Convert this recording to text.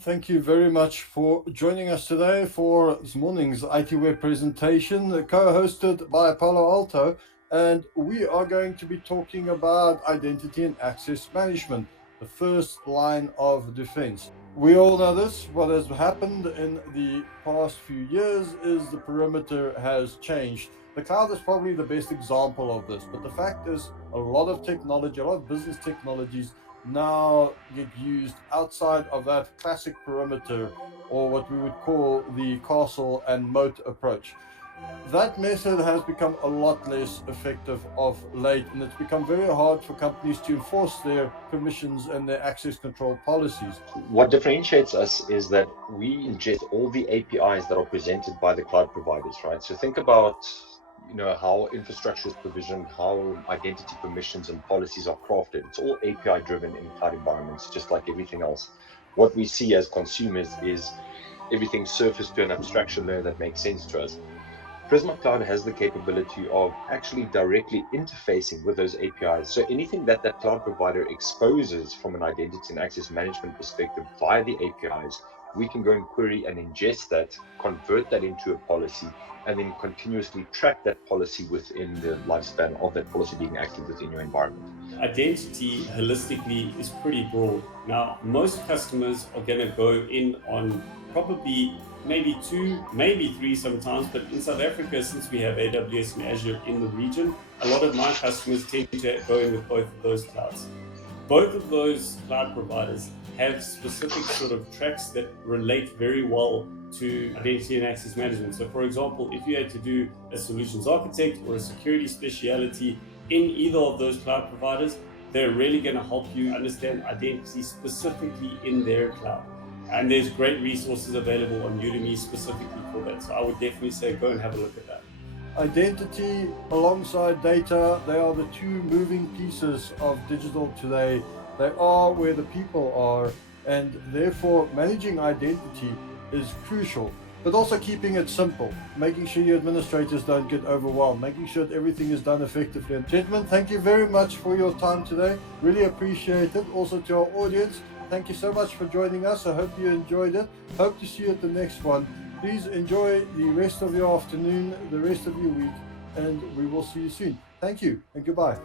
Thank you very much for joining us today for this morning's ITWeb presentation, co-hosted by Palo Alto. And we are going to be talking about identity and access management, the first line of defense. We all know this. What has happened in the past few years is the perimeter has changed. The cloud is probably the best example of this, but the fact is a lot of technology, a lot of business technologies now get used outside of that classic perimeter, or what we would call the castle and moat approach. That method has become a lot less effective of late, and it's become very hard for companies to enforce their permissions and their access control policies. What differentiates us is that we ingest all the APIs that are presented by the cloud providers, right? So think about how infrastructure is provisioned, how identity permissions and policies are crafted. It's all API driven in cloud environments, just like everything else. What we see as consumers is everything surfaced to an abstraction layer that makes sense to us. Prisma Cloud has the capability of actually directly interfacing with those APIs. So anything that cloud provider exposes from an identity and access management perspective via the APIs, we can go and query and ingest that, convert that into a policy, and then continuously track that policy within the lifespan of that policy being active within your environment. Identity holistically is pretty broad. Now, most customers are going to go in on probably maybe 2, maybe 3 sometimes, but in South Africa, since we have AWS and Azure in the region, a lot of my customers tend to go in with both of those clouds. Both of those cloud providers have specific sort of tracks that relate very well to identity and access management. So for example, if you had to do a solutions architect or a security speciality in either of those cloud providers, they're really going to help you understand identity specifically in their cloud. And there's great resources available on Udemy specifically for that. So I would definitely say go and have a look at that. Identity alongside data, they are the two moving pieces of digital today. They are where the people are, and therefore managing identity is crucial, but also keeping it simple, making sure your administrators don't get overwhelmed, making sure that everything is done effectively. And gentlemen, thank you very much for your time today. Really appreciate it. Also to our audience, thank you so much for joining us. I hope you enjoyed it. Hope to see you at the next one. Please enjoy the rest of your afternoon, the rest of your week, and we will see you soon. Thank you and goodbye.